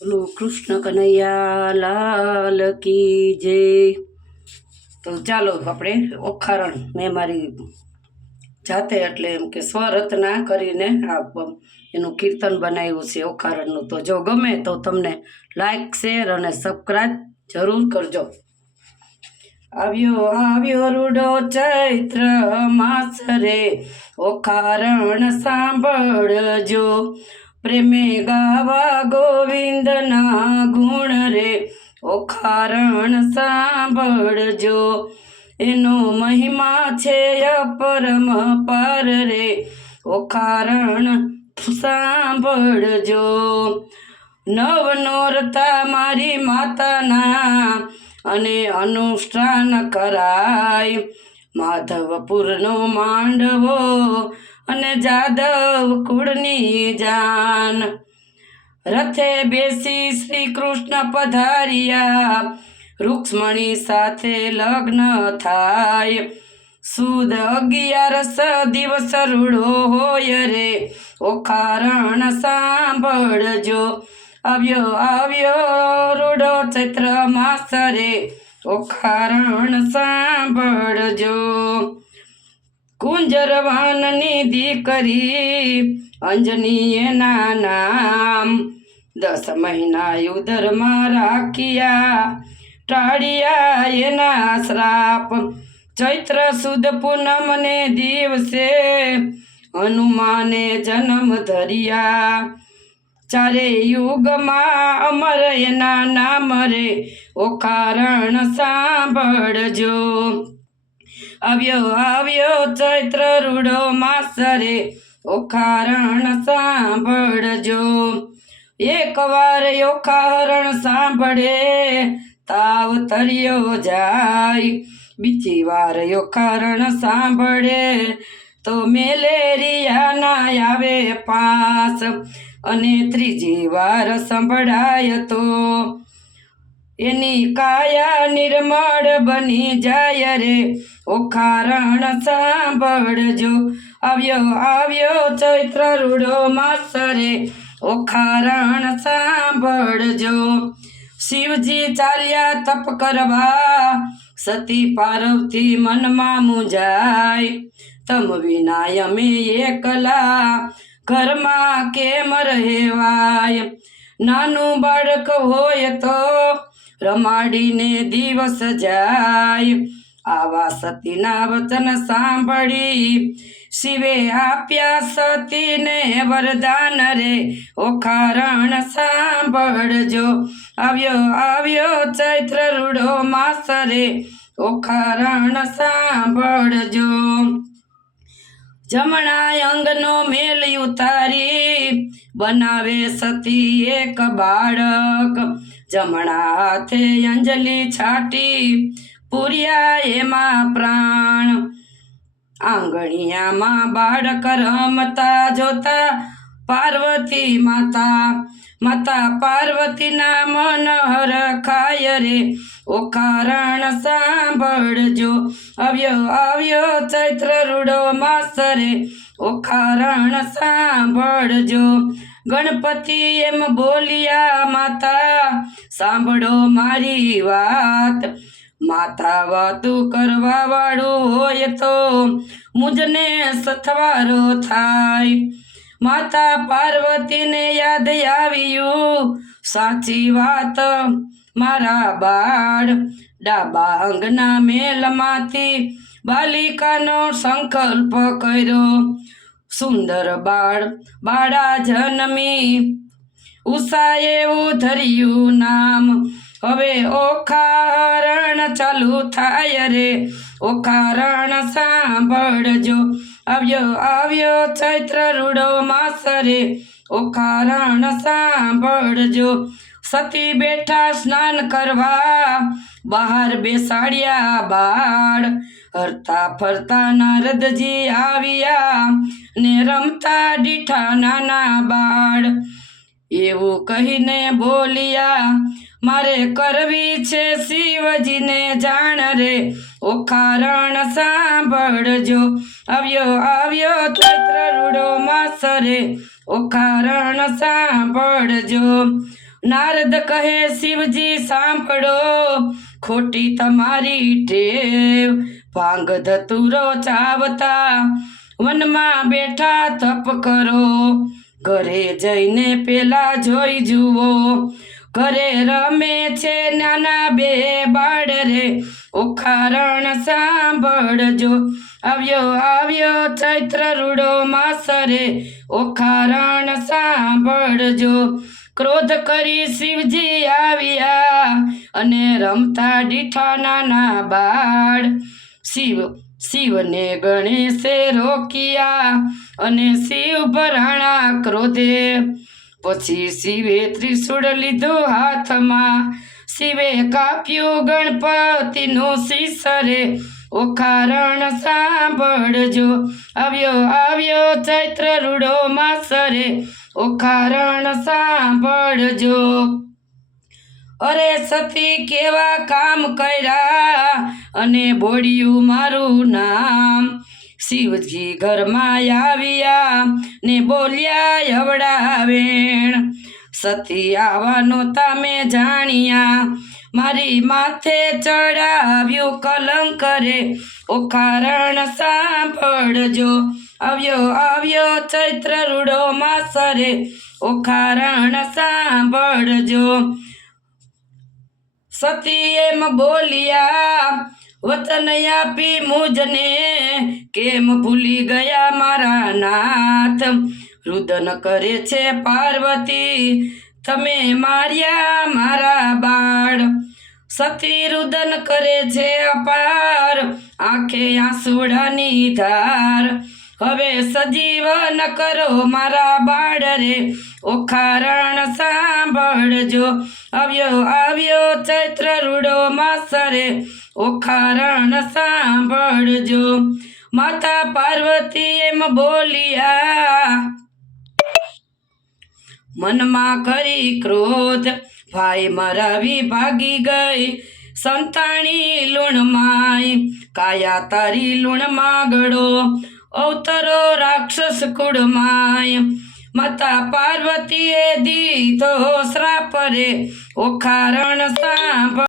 બોલો કૃષ્ણ કનૈયા લાલ કી જય। તો ચાલો આપણે ઓખારણ મેં મારી જાતે એટલે એમ કે સ્વરચના કરીને એનું કીર્તન બનાવ્યું છે ઓખારણનું। તો જો ગમે તો તમને લાઈક શેર અને સબસ્ક્રાઈબ જરૂર કરજો। આવ્યો આવ્યો રૂડો ચૈત્ર માસ રે, ઓખારણ સાંભળજો। પ્રેમે ગાવા ગોવિંદના ગુણ રે, ઓખારણ સાંભળજો। એનો મહિમા છે અપરમ પાર રે, ઓખારણ સાંભળજો। નવ નોરતા મારી માતાના અને અનુષ્ઠાન કરાય। માધવપુરનો માંડવો અને જાદવ કુળની જાન, રથે બેસી શ્રી કૃષ્ણ પધાર્યા। રૂક્ષ્મણી સાથે લગ્ન થાય, સુદ 11 દિવસ રૂડો હોય રે, ઓખારણ સાંભળજો। આવ્યો આવ્યો રૂડો ચૈત્ર માસ રે, ઓખારણ સાંભળજો। કુંજરવાનની દીકરી અંજની એના નામ, 10 મહિના ઉદરમાં રાખ્યા, ટાળ્યા એના શ્રાપ। ચૈત્ર સુદ પૂનમને દિવસે હનુમાને જન્મ ધર્યા। 4 યુગમાં અમર એના નામ રે, ઓખારણ સાંભળજો। આવ્યો આવ્યો ચૈત્ર રૂડો માસ રે, ઓખારણ સાંભળજો। એકવાર ઓખારણ સાંભળે તાવ તર્યો જાય, બીજી વાર ઓખારણ સાંભળે તો મેલેરિયા ના આવે પાસ, અને ત્રીજી વાર સંભળાય તો એની કાયા નિર્મળ બની જાય રે, ઓખારણ સાંભળજો। આવ્યો આવ્યો ચૈત્ર રૂડો માસ રે, ઓખારણ સાંભળજો। શિવજી ચાલ્યા તપ કરવા, સતી પાર્વતી મનમાં મૂંઝાય। તમ વિના અમે એકલા ઘરમાં કેમ રહેવાય। નાનું બાળક હોય તો રમાડીને દિવસ જાય। આવા સતીના વચન સાંભળી શિવે આપ્યા સતીને વરદાન રે, ઓખારણ સાંભળજો। આવ્યો આવ્યો ચૈત્ર રૂડો માસ રે, ઓખારણ સાંભળજો। જમણા અંગનો મેલ ઉતારી બનાવે સતી એક બાળક, જમણા હાથે અંજલિ છાટી પૂર્યા એમાં પ્રાણ। આંગણિયામાં બાળક રમતા જોતા પાર્વતી માતા પાર્વતીના મન હરખાય રે, ઓખારણ સાંભળજો। આવ્યો આવ્યો ચૈત્ર રૂડો માસ રે, ઓખારણ સાંભળજો। ગણપતિ એમ બોલ્યા માતા સાંભળો મારી વાત, માતા વાતું કરવા વાળું હોય તો મુજને સથવારો થાય। માતા પાર્વતીને યાદ આવ્યું સાચી વાત મારા બાળ, ડાબા અંગના મેલમાંથી બાલિકાનો સંકલ્પ કર્યો। સુંદર બાળા જન્મી, ઉષા એવું ધર્યું નામ। હવે ઓખારણ ચાલુ થાય રે, ઓખારણ સાંભળજો। આવ્યો આવ્યો ચૈત્ર રૂડો માસ રે, ઓખારણ સાંભળજો। સતી બેઠા સ્નાન કરવા, બહાર બેસાડ્યા બાળ। હરતા ફરતા નારદજી આવ્યા ને રમતા દીઠા નાના બાળ। એવું કહીને બોલ્યા મારે કરવી છે શિવજીને જાણ રે, ઓખારણ સાંભળજો। આવ્યો આવ્યો ચૈત્ર રૂડો માસ રે, ઓખારણ સાંભળજો। નારદ કહે શિવજી સાંભળો ખોટી તમારી ટેવ ભાંગ ધતુરો ચાવતા વનમાં બેઠા તપ કરો ઘરે જઈને પેલા જોઈ જુઓ ઘરે રમે છે નાના બે બાળ રે ઓખારણ સાંભળજો આવ્યો આવ્યો ચૈત્ર રૂડો માસ રે ઓખારણ સાંભળજો ક્રોધ કરી શિવજી આવ્યા અને રમતા દીઠા નાના બાળ શિવને ગણેશે રોક્યા અને શિવ ભરાણા ક્રોધે પછી શિવે ત્રિશૂળ લીધું હાથમાં શિવે કાપ્યું ગણપતિનું શીશ રે ઓખારણ સાંભળજો આવ્યો આવ્યો ચૈત્ર રૂડો માસ રે ઓખારણ સાંભળજો અરે સતી કેવા કામ કર્યા અને બોડ્યું મારું નામ શિવજી ઘરમાં આવ્યા ને બોલ્યા અવડાવેણ સતી આવવાનું તમે જાણ્યા મારી માથે ચડાવ્યું કલંક રે ઓખારણ સાંભળજો આવ્યો આવ્યો ચૈત્ર રૂડો માસ રે ઓખારણ સાંભળજો સતી એમ બોલ્યા વચન આપી મુજને કેમ ભૂલી ગયા મારા નાથ રુદન કરે છે પાર્વતી તમે માર્યા મારા બાળ સતી રુદન કરે છે અપાર આંખે આંસુડાની ધાર હવે સજીવન કરો મારા બાળ રે ઓખારણ સાંભળજો આવ્યો આવ્યો ચૈત્ર રૂડો માસ રે ઓખારણ સાંભળજો માતા પાર્વતી એમ બોલ્યા મનમાં કરી ક્રોધ ભાઈ મરાવી ભાગી ગઈ સંતાણી લુણમાય કાયા તારી લુણમાં ગળો અવતરો રાક્ષસ કુળમાય માતા પાર્વતીએ દીધો શ્રાપ રે ઓખારણ સાંભળ